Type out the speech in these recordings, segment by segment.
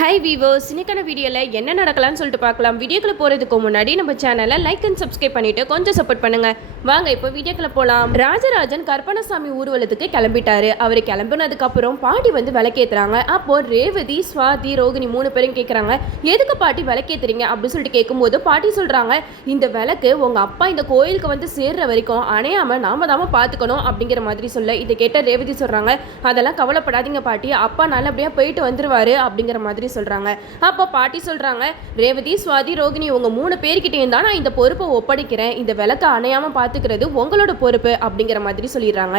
High viewers இன்னைக்கான வீடியோவில் என்ன நடக்கலாம்னு சொல்லிட்டு பார்க்கலாம். வீடியோக்குள்ள போகிறதுக்கு முன்னாடி நம்ம சேனலை லைக் அண்ட் சப்ஸ்கிரைப் பண்ணிட்டு கொஞ்சம் சப்போர்ட் பண்ணுங்க. வாங்க இப்போ வீடியோக்குள்ள போகலாம் ராஜராஜன் கற்பனசாமி ஊர்வலத்துக்கு கிளம்பிட்டாரு. அவர் கிளம்புனதுக்கப்புறம் பாட்டி வந்து விளக்கேத்துறாங்க. அப்போ ரேவதி சுவாதி ரோகிணி மூணு பேரும் கேட்குறாங்க எதுக்கு பாட்டி விளக்கேத்துறீங்க? அப்படின்னு சொல்லிட்டு கேட்கும்போது பாட்டி சொல்கிறாங்க இந்த விளக்கு உங்கள் அப்பா இந்த கோயிலுக்கு வந்து சேர்ற வரைக்கும் அணையாமல் நாம தாம பார்த்துக்கணும் அப்படிங்கிற மாதிரி சொல்ல இதை கேட்ட ரேவதி சொல்கிறாங்க அதெல்லாம் கவலைப்படாதீங்க பாட்டி. அப்பா நல்லபடியாக போயிட்டு வந்துருவாரு. அப்படிங்கிற மாதிரி சொல்றாங்க. அப்போ பாட்டி சொல்றாங்க ரேவதி சுவாதி ரோகிணி உங்க மூணு பேர்கிட்டயும் தான் நான் இந்த பொறுப்பை ஒப்படைக்கிறேன். இந்த விளக்கை அணையாம பார்த்துக்கிறது உங்களோட பொறுப்பு அப்படிங்கிற மாதிரி சொல்லிடுறாங்க.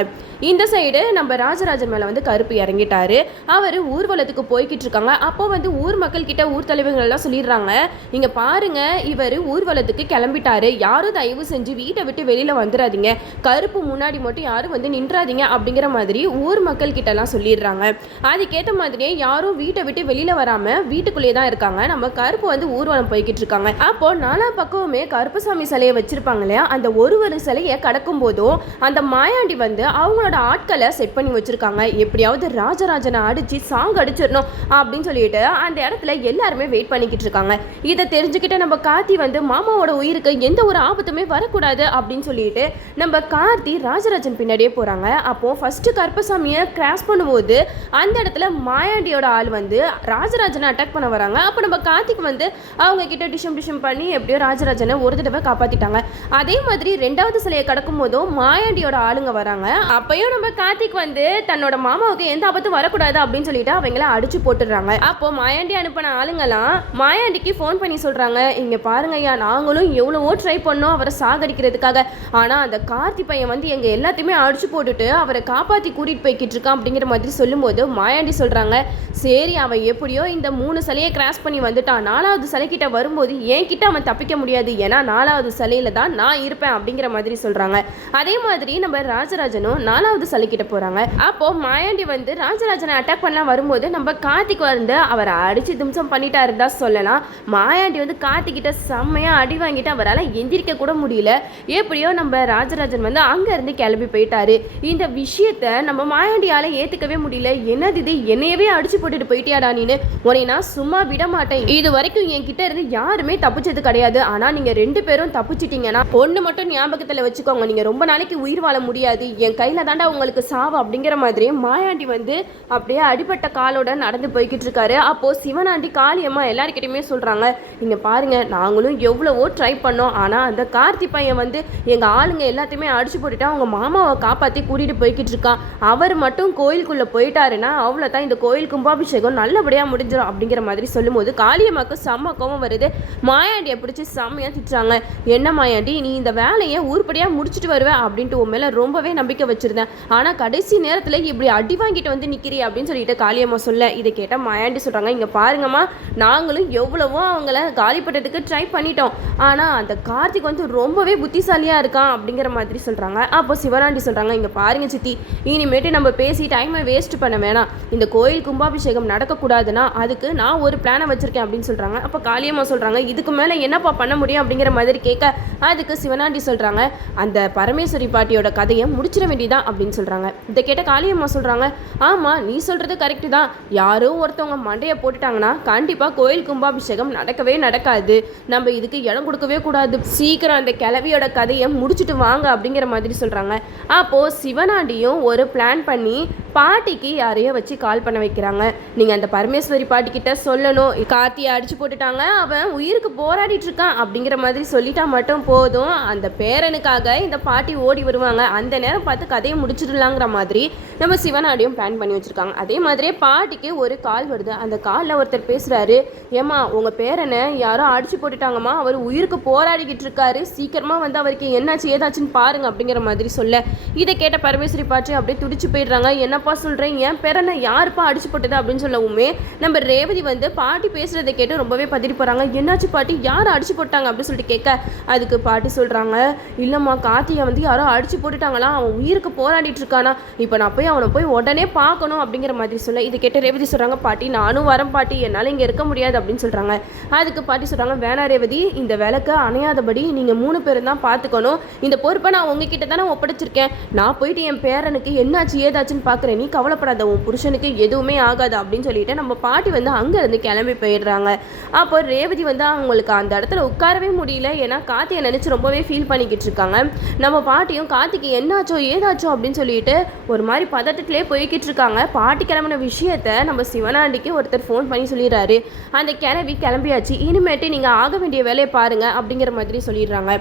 இந்த சைடு நம்ம ராஜராஜன் மேல வந்து கருப்பு இறங்கிட்டாரு. அவர் ஊர்வலத்துக்கு போய்கிட்டு இருக்காங்க. அப்போ வந்து ஊர் மக்கள் கிட்ட ஊர் தலைவர்கள் எல்லாம் சொல்லிடுறாங்க இங்கே பாருங்க இவர் ஊர்வலத்துக்கு கிளம்பிட்டாரு. யாரும் தயவு செஞ்சு வீட்டை விட்டு வெளியில வந்துடாதீங்க கருப்பு முன்னாடி மட்டும் யாரும் வந்து நின்றாதீங்க அப்படிங்கிற மாதிரி ஊர் மக்கள் கிட்ட எல்லாம் சொல்லிடுறாங்க. அதுக்கேற்ற மாதிரியே யாரும் வீட்டை விட்டு வெளியில் வராமல் வராம வீட்டுக்குள்ளேயே தான் இருக்காங்க. நம்ம கருப்பு வந்து ஊர்வலம் போய்கிட்டு இருக்காங்க. அப்போ நாலா பக்கமுமே கருப்புசாமி சிலையை வச்சிருப்பாங்க இல்லையா? அந்த ஒரு ஒரு சிலையை கடக்கும் போதும் அந்த மாயாண்டி வந்து அவங்களோட ஆட்களை செட் பண்ணி வச்சிருக்காங்க. எப்படியாவது ராஜராஜனை அடிச்சு சாங் அடிச்சிடணும் அப்படின்னு சொல்லிட்டு அந்த இடத்துல எல்லாருமே வெயிட் பண்ணிக்கிட்டு இருக்காங்க. இதை தெரிஞ்சுக்கிட்டு நம்ம கார்த்தி வந்து மாமாவோட உயிருக்கு எந்த ஒரு ஆபத்துமே வரக்கூடாது அப்படின்னு சொல்லிட்டு நம்ம கார்த்தி ராஜராஜன் பின்னாடியே போறாங்க. அப்போ ஃபர்ஸ்ட் கருப்பசாமியை கிராஸ் பண்ணும்போது அந்த இடத்துல மாயாண்டியோட ஆள் வந்து ராஜராஜ ராஜராஜனை அட்டாக் பண்ண வராங்க. அப்போ நம்ம கார்த்திக் வந்து அவங்க கிட்ட டிஷம் டிஷம் பண்ணி எப்படியோ ராஜராஜனை ஒரு தடவை காப்பாற்றிட்டாங்க அதே மாதிரி ரெண்டாவது சிலையை கடக்கும் போதும் மாயாண்டியோட ஆளுங்க வராங்க. அப்பயும் நம்ம கார்த்திக் வந்து தன்னோட மாமாவுக்கு எந்த ஆபத்தும் வரக்கூடாது அப்படின்னு சொல்லிட்டு அவங்கள அடிச்சு போட்டுடுறாங்க. அப்போ மாயாண்டி அனுப்பின ஆளுங்கெல்லாம் மாயாண்டிக்கு ஃபோன் பண்ணி சொல்றாங்க. இங்க பாருங்க ஐயா நாங்களும் எவ்வளவோ ட்ரை பண்ணோம் அவரை சாகடிக்கிறதுக்காக. ஆனா அந்த கார்த்தி பையன் வந்து எங்க எல்லாத்தையுமே அடிச்சு போட்டுட்டு அவரை காப்பாத்தி கூட்டிட்டு போய்கிட்டு இருக்கான் அப்படிங்கிற மாதிரி சொல்லும்போது மாயாண்டி சொல்றாங்க. சரி அவன் எப்படியோ இந்த மூணு சிலையை கிராஸ் பண்ணி வந்துட்டான். நாலாவது சிலைக்கிட்ட வரும்போது என்கிட்ட அவன் தப்பிக்க முடியாது. ஏன்னா நாலாவது சிலையில தான் நான் இருப்பேன் அப்படிங்கிற மாதிரி சொல்றாங்க. அதே மாதிரி நம்ம ராஜராஜனும் நாலாவது சிலைக்கிட்ட போறாங்க. அப்போ மாயாண்டி வந்து ராஜராஜனை அட்டாக் பண்ணலாம் வரும்போது நம்ம கார்த்திக் வந்து அவரை அடிச்சு தும்சம் பண்ணிட்டாரு தான் சொல்லலாம். மாயாண்டி வந்து கார்த்திக்கிட்ட செம்மையா அடி வாங்கிட்டு அவரால் எந்திரிக்க கூட முடியல. எப்படியோ நம்ம ராஜராஜன் வந்து அங்கேருந்து கிளம்பி போயிட்டாரு. இந்த விஷயத்த நம்ம மாயாண்டியால் ஏற்றுக்கவே முடியல. என்னது இது? என்னையவே அடிச்சு போட்டுட்டு போயிட்டியாடா நீனு? உன்னை நான் சும்மா விட மாட்டேன் இது வரைக்கும் என்கிட்ட இருந்து யாருமே தப்பிச்சது கிடையாது. ஆனா நீங்க ரெண்டு பேரும் தப்பிச்சிட்டீங்கன்னா ஒண்ணு மட்டும் ஞாபகத்துல வச்சுக்கோங்க. நீங்க ரொம்ப நாளைக்கு உயிர் வாழ முடியாது. என் கையில தாண்டா உங்களுக்கு சாவு அப்படிங்கிற மாதிரி மாயாண்டி வந்து அப்படியே அடிப்பட்ட காலோட நடந்து போய்கிட்டு இருக்காரு. அப்போ சிவனாண்டி காளியம்மா எல்லாருக்கிட்டையுமே சொல்றாங்க நீங்கள் பாருங்க நாங்களும் எவ்வளவோ ட்ரை பண்ணோம். ஆனா அந்த கார்த்தி பையன் வந்து எங்க ஆளுங்க எல்லாத்தையுமே அடிச்சு போட்டுட்டு அவங்க மாமாவை காப்பாத்தி கூட்டிட்டு போய்கிட்டு இருக்கான் அவர் மட்டும் கோயிலுக்குள்ள போயிட்டாருன்னா அவ்வளோதான் இந்த கோயில் கும்பாபிஷேகம் நல்லபடியா முடிஞ்சிடும் அப்படிங்கிற மாதிரி சொல்லும்போது காளியம்மாவுக்கு செம்ம கோவம் வருது. மாயாண்டியை பிடிச்சி செம்மையா திட்டுறாங்க. என்ன மாயாண்டி நீ இந்த வேலையை உருப்படியாக முடிச்சுட்டு வருவ அப்படின்ட்டு உன் மேலே ரொம்பவே நம்பிக்கை வச்சிருந்தேன். ஆனால் கடைசி நேரத்தில் இப்படி அடி வாங்கிட்டு வந்து நிற்கிறீ அப்படின்னு சொல்லிட்டு காளியம்மா சொல்ல. இதை கேட்டால் மாயாண்டி சொல்கிறாங்க இங்கே பாருங்கம்மா நாங்களும் எவ்வளவோ அவங்கள காலி பண்ணுறதுக்கு ட்ரை பண்ணிட்டோம். ஆனா அந்த கார்த்திக் வந்து ரொம்பவே புத்திசாலியாக இருக்கான் அப்படிங்கிற மாதிரி சொல்கிறாங்க அப்போ சிவனாண்டி சொல்கிறாங்க இங்கே பாருங்க சித்தி இனிமேட்டு நம்ம பேசி டைமை வேஸ்ட் பண்ண வேணாம். இந்த கோயில் கும்பாபிஷேகம் நடக்கக்கூடாதுன்னா அதுக்கு நான் ஒரு பிளானை வச்சிருக்கேன் அப்படின்னு சொல்கிறாங்க அப்போ காளியம்மா சொல்கிறாங்க இதுக்கு மேலே என்னப்பா பண்ண முடியும்? அப்படிங்கிற மாதிரி கேட்க அதுக்கு சிவனாண்டி சொல்கிறாங்க அந்த பரமேஸ்வரி பாட்டியோட கதையை முடிச்சிட வேண்டியதான் அப்படின்னு சொல்கிறாங்க இதை கேட்ட காளியம்மா சொல்கிறாங்க ஆமாம் நீ சொல்கிறது கரெக்டு தான். யாரோ ஒருத்தவங்க மண்டையை போட்டுட்டாங்கன்னா கண்டிப்பாக கோயில் கும்பாபிஷேகம் நடக்கவே நடக்காது. நம்ம இதுக்கு இடம் கொடுக்கவே கூடாது. சீக்கிரம் அந்த கிளவியோட கதையை முடிச்சுட்டு வாங்க அப்படிங்கிற மாதிரி சொல்கிறாங்க அப்போது சிவனாண்டியும் ஒரு பிளான் பண்ணி பாட்டிக்கு யாரையோ வச்சு கால் பண்ண வைக்கிறாங்க. நீங்கள் அந்த பரமேஸ்வரி பாட்டிக்கிட்ட சொல்லணும். கார்த்தியை அடிச்சு போட்டுட்டாங்க அவன் உயிருக்கு போராடிட்டு இருக்கான் அப்படிங்கிற மாதிரி சொல்லிட்டா மட்டும் போதும். அந்த பேரனுக்காக இந்த பாட்டி ஓடி வருவாங்க. அந்த நேரம் பார்த்து கதையை முடிச்சிடலாங்கிற மாதிரி நம்ம சிவனாடியும் பிளான் பண்ணி வச்சிருக்காங்க. அதே மாதிரியே பாட்டிக்கு ஒரு கால் வருது. அந்த காலில் ஒருத்தர் பேசுறாரு. ஏமா உங்க பேரனை யாரோ அடிச்சு போட்டுட்டாங்கம்மா. அவர் உயிருக்கு போராடிக்கிட்டு இருக்காரு. சீக்கிரமா வந்து அவருக்கு என்னாச்சு ஏதாச்சுன்னு பாருங்க அப்படிங்கிற மாதிரி சொல்ல. இதை கேட்ட பரமேஸ்வரி பாட்டி அப்படியே துடிச்சு போயிடுறாங்க. என்னப்பா சொல்றேன் என் பேரனை யாருப்பா அடிச்சு போட்டது? அப்படின்னு சொல்லவுமே நம்ம ரேவதி வந்து பாட்டி பேசுகிறத கேட்டு ரொம்பவே பதறி போகிறாங்க என்னாச்சு பாட்டி? யார் அடிச்சு போட்டாங்க? அப்படின்னு சொல்லிட்டு கேட்க அதுக்கு பாட்டி சொல்கிறாங்க இல்லைம்மா கார்த்தியை வந்து யாரோ அடிச்சு போட்டுட்டாங்களா? அவன் உயிருக்கு போராடிட்டு இருக்கானா. இப்போ நான் போய் அவனை போய் உடனே பார்க்கணும் அப்படிங்கிற மாதிரி சொல்ல இதை கேட்டு ரேவதி சொல்கிறாங்க பாட்டி நானும் வரேன் பாட்டி. என்னால் இங்கே இருக்க முடியாது அப்படின்னு சொல்கிறாங்க அதுக்கு பாட்டி சொல்கிறாங்க வேணா ரேவதி இந்த விளக்க அணையாதபடி நீங்கள் மூணு பேரும் தான் பார்த்துக்கணும். இந்த பொறுப்பை நான் உங்ககிட்ட தானே ஒப்படைச்சிருக்கேன். நான் போயிட்டு என் பேரனுக்கு என்னாச்சு ஏதாச்சுன்னு பார்க்குறேன் நீ கவலைப்படாத உன் புருஷனுக்கு எதுவுமே ஆகாது அப்படின்னு சொல்லிட்டு நம்ம பாட்டி பாட்டி வந்து அங்கேருந்து கிளம்பி போயிடுறாங்க. அப்போ ரேவதி வந்து அவங்களுக்கு அந்த இடத்துல உட்காரவே முடியல. ஏன்னா கார்த்தியை நினச்சி ரொம்பவே ஃபீல் பண்ணிக்கிட்டு இருக்காங்க. நம்ம பாட்டியும் கார்த்திக்கு என்னாச்சோ ஏதாச்சோ அப்படின்னு சொல்லிட்டு ஒரு மாதிரி பதட்டத்திலே போய்கிட்டு இருக்காங்க. பாட்டி கிளம்பின விஷயத்த நம்ம சிவனாண்டிக்கு ஒருத்தர் ஃபோன் பண்ணி சொல்லிடுறாரு. அந்த கிளவி கிளம்பியாச்சு. இனிமேட்டு நீங்கள் ஆக வேண்டிய வேலையை பாருங்க அப்படிங்கிற மாதிரி சொல்லிடுறாங்க.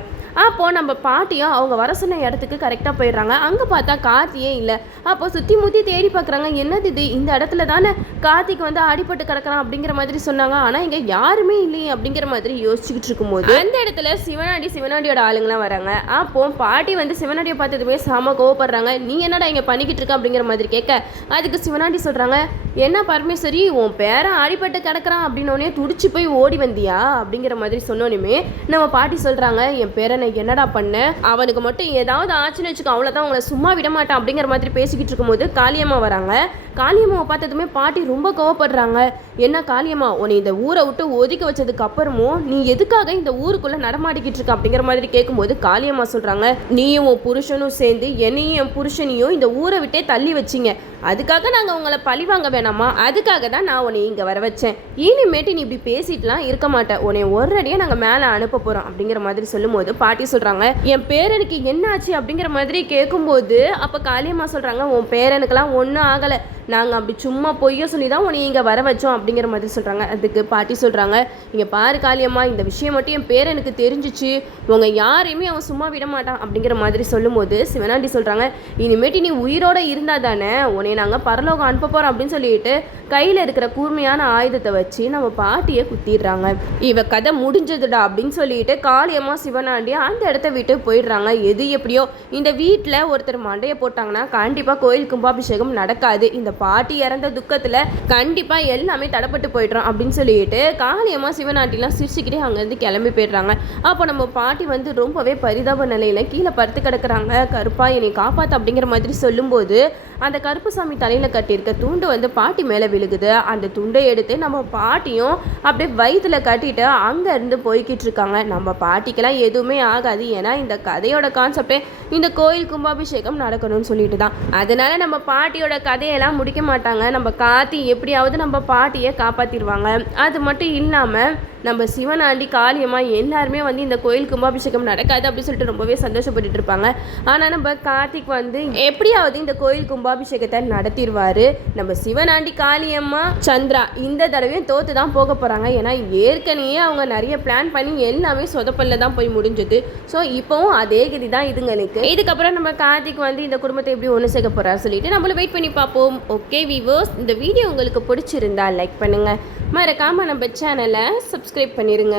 அப்போது நம்ம பாட்டியும் அவங்க வர சொன்ன இடத்துக்கு கரெக்டாக போயிடுறாங்க. அங்கே பார்த்தா கார்த்தியே இல்லை. அப்போ சுற்றி முற்றி தேடி பார்க்குறாங்க. என்னது இது? இந்த இடத்துல தானே கார்த்திக் வந்து அடிபட்டு கிடக்குறான் அப்படிங்கிற மாதிரி சொன்னாங்க. ஆனால் இங்கே யாருமே இல்லையே அப்படிங்கிற மாதிரி யோசிச்சுக்கிட்டு இருக்கும்போது அந்த இடத்துல சிவனாடி சிவனாடியோட ஆளுங்களாம் வராங்க. அப்போ பாட்டி வந்து சிவனாடியை பார்த்ததுமே செம கோவப்படுறாங்க. நீ என்னடா இங்கே பண்ணிக்கிட்டு இருக்க அப்படிங்கிற மாதிரி கேட்க அதுக்கு சிவனாடி சொல்கிறாங்க என்ன பரமேஸ்வரி உன் பேரன் அடிபட்டு கிடக்குறான் அப்படின்னோடனே துடிச்சு போய் ஓடி வந்தியா? அப்படிங்கிற மாதிரி சொன்னோனுமே நம்ம பாட்டி சொல்கிறாங்க என் பேரனை என்னடா பண்ண? அவனுக்கு மட்டும் ஏதாவது ஆச்சுன்னு வச்சுக்கோ அவ்வளோதான் அவங்கள சும்மா விட மாட்டான் அப்படிங்கிற மாதிரி பேசிக்கிட்டு இருக்கும்போது காளியம்மா வராங்க. காளியம்மாவை பார்த்ததுமே பாட்டி ரொம்ப கோவப்படுறாங்க. என்ன காளியம்மா உன்னை இந்த ஊரை விட்டு ஒதுக்கி வச்சதுக்கு அப்புறமும் நீ எதுக்காக இந்த ஊருக்குள்ளே நடமாடிக்கிட்டு இருக்க அப்படிங்கிற மாதிரி கேட்கும்போது காளியம்மா சொல்கிறாங்க நீயும் உன் புருஷனும் சேர்ந்து என்னையும் என் புருஷனையும் இந்த ஊரை விட்டே தள்ளி வச்சிங்க. அதுக்காக நாங்கள் உங்களை பழி வாங்க வேணாமா? அதுக்காக தான் நான் உன்னை இங்கே வர வச்சேன். இனிமேட்டு நீ இப்படி பேசிட்டுலாம் இருக்க மாட்டேன் உன்னை ஒரடியாக நாங்கள் மேலே அனுப்ப போகிறோம் அப்படிங்கிற மாதிரி சொல்லும்போது பாட்டி சொல்கிறாங்க என் பேரனுக்கு என்ன ஆச்சு அப்படிங்கிற மாதிரி கேட்கும்போது அப்போ காளியம்மா சொல்கிறாங்க உன் பேரனுக்கெல்லாம் ஒன்றும் ஆகலை. நாங்கள் அப்படி சும்மா பொய்ய சொல்லி தான் உன்னை இங்கே வர வச்சோம். அப்படிங்கிற மாதிரி சொல்கிறாங்க அதுக்கு பாட்டி சொல்கிறாங்க இங்கே பாரு காளியம்மா இந்த விஷயம் மட்டும் என் பேரனுக்கு தெரிஞ்சிச்சு. உங்கள் யாரையுமே அவன் சும்மா விட மாட்டான். அப்படிங்கிற மாதிரி சொல்லும்போது சிவனாண்டி சொல்கிறாங்க இனிமேட்டு நீ உயிரோட இருந்தால் தானே உன்னை நாங்கள் பரலோகம் அனுப்ப போகிறோம் அப்படின்னு சொல்லிட்டு கையில் இருக்கிற கூர்மையான ஆயுதத்தை வச்சு நம்ம பாட்டியை குத்திடுறாங்க. இவ கதை முடிஞ்சதுடா அப்படின்னு சொல்லிட்டு காளியம்மா சிவனாண்டி அந்த இடத்த விட்டு போயிடுறாங்க. எது எப்படியோ இந்த வீட்டில் ஒருத்தர் மண்டையை போட்டாங்கன்னா கண்டிப்பாக கோயில் கும்பாபிஷேகம் நடக்காது. இந்த பாட்டி இறந்த துக்கத்தில் கண்டிப்பாக எல்லாமே தடப்பட்டு போயிடுறோம் அப்படின்னு சொல்லிட்டு காளியம்மா சிவனாண்டிலாம் சிரிச்சுக்கிட்டே அங்கேருந்து கிளம்பி போயிடுறாங்க. அப்போ நம்ம பாட்டி வந்து ரொம்பவே பரிதாப நிலையில் கீழே படுத்து கிடக்குறாங்க. கருப்பா என்னை காப்பாத்து அப்படிங்கிற மாதிரி சொல்லும்போது அந்த கருப்புசாமி தலையில் கட்டியிருக்க துண்டு வந்து பாட்டி மேலே விழுகுது. அந்த துண்டை எடுத்து நம்ம பாட்டியும் அப்படியே வயிற்றில் கட்டிட்டு அங்கேருந்து போய்கிட்டு இருக்காங்க. நம்ம பாட்டிக்கெல்லாம் எதுவுமே ஆகாது. ஏன்னா இந்த கதையோட கான்செப்டே இந்த கோயில் கும்பாபிஷேகம் நடக்கணும்னு சொல்லிட்டு தான் அதனால நம்ம பாட்டியோட கதையெல்லாம் முடிக்க மாட்டாங்க. நம்ம காத்தி எப்படியாவது நம்ம பாட்டியை காப்பாற்றிடுவாங்க அது மட்டும் இல்லாமல் நம்ம சிவனாண்டி காளியம்மா எல்லாருமே வந்து இந்த கோயில் கும்பாபிஷேகம் நடக்காது அப்படின்னு சொல்லிட்டு ரொம்பவே சந்தோஷப்பட்டுட்டு இருப்பாங்க. ஆனால் நம்ம கார்த்திக் வந்து எப்படியாவது இந்த கோயில் கும்பாபிஷேகத்தை நடத்திடுவார் நம்ம சிவனாண்டி காளியம்மா சந்திரா இந்த தடவையும் தோத்து தான் போக போகிறாங்க ஏன்னா ஏற்கனவே அவங்க நிறைய பிளான் பண்ணி எல்லாமே சொதப்பல்ல தான் போய் முடிஞ்சது. ஸோ இப்போவும் அதே கதி தான் இதுங்களுக்கு இதுக்கப்புறம் நம்ம கார்த்திக் வந்து இந்த குடும்பத்தை எப்படி ஒன்று சேர்க்க போகிறாரு சொல்லிட்டு நம்மள வெயிட் பண்ணி பார்ப்போம். ஓகே விவோஸ் இந்த வீடியோ உங்களுக்கு பிடிச்சிருந்தா லைக் பண்ணுங்கள் மறக்காமல் நம்ம சேனலை சப்ஸ்கிரைப் பண்ணிடுங்க